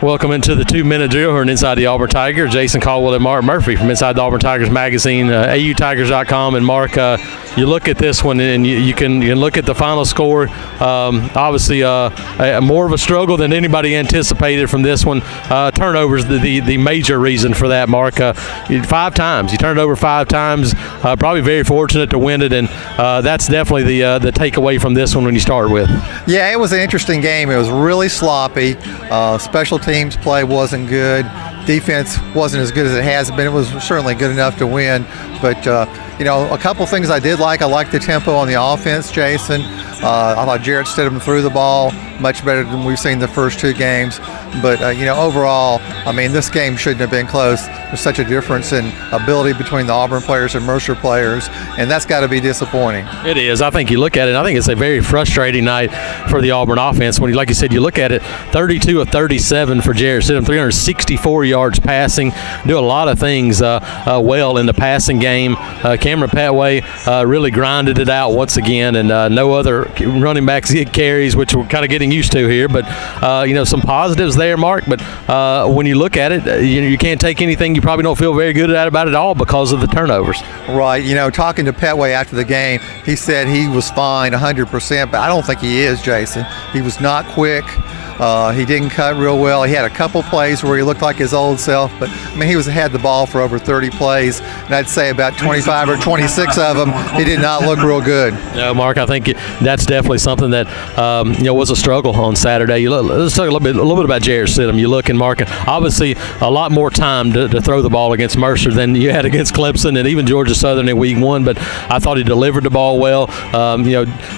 Welcome into the 2-minute drill here inside the Auburn Tigers. Jason Caldwell and Mark Murphy from inside the Auburn Tigers magazine, autigers.com. And Mark, you look at this one and you can look at the final score. Obviously, more of a struggle than anybody anticipated from this one. Turnovers, the major reason for that, Mark. 5 times. You turned it over 5 times. Probably very fortunate to win it, and that's definitely the takeaway from this one when you start with. Yeah, it was an interesting game. It was really sloppy. Special teams play wasn't good. Defense wasn't as good as it has been. It was certainly good enough to win. But, a couple things I did like. I liked the tempo on the offense, Jason. I thought Jarrett Stidham threw the ball much better than we've seen the first 2 games. But, overall, this game shouldn't have been close. There's such a difference in ability between the Auburn players and Mercer players, and that's got to be disappointing. It is. I think you look at it, I think it's a very frustrating night for the Auburn offense. When, like you said, you look at it, 32 of 37 for Jarrett Stidham, 364 yards passing, do a lot of things well in the passing game. Cameron Petway really grinded it out once again, and no other running backs get carries, which we're kind of getting used to here. But, some positives there, Mark. But when you look at it, you can't take anything you probably don't feel very good about it all because of the turnovers. Right. Talking to Petway after the game, he said he was fine 100%, but I don't think he is, Jason. He was not quick. He didn't cut real well. He had a couple plays where he looked like his old self, but he had the ball for over 30 plays, and I'd say about 25 or 26 of them he did not look real good. No, Mark, I think that's definitely something that was a struggle on Saturday. Let's talk a little bit about Jarrett Stidham. You look, and Mark, obviously a lot more time to throw the ball against Mercer than you had against Clemson and even Georgia Southern in Week 1. But I thought he delivered the ball well.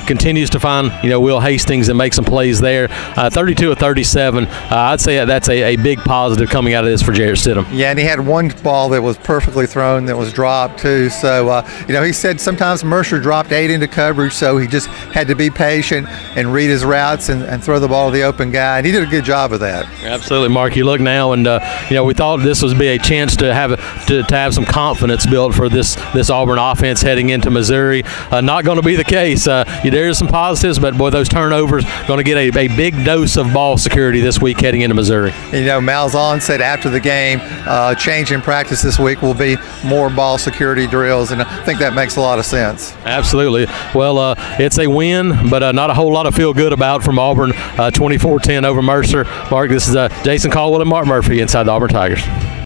Continues to find Will Hastings and make some plays there. 32 of 37. I'd say that's a big positive coming out of this for Jarrett Stidham. Yeah, and he had one ball that was perfectly thrown that was dropped too. So he said sometimes Mercer dropped 8 into coverage, so he just had to be patient and read his routes and throw the ball to the open guy, and he did a good job of that. Absolutely, Mark. You look now, and we thought this would be a chance to have some confidence built for this Auburn offense heading into Missouri. Not going to be the case. There's some positives, but boy, those turnovers going to get a big dose of ball security this week heading into Missouri. Malzahn said after the game, change in practice this week will be more ball security drills, and I think that makes a lot of sense. Absolutely. Well, it's a win, but not a whole lot to feel good about from Auburn, 24-10 over Mercer. Mark, this is Jason Caldwell and Mark Murphy inside the Auburn Tigers.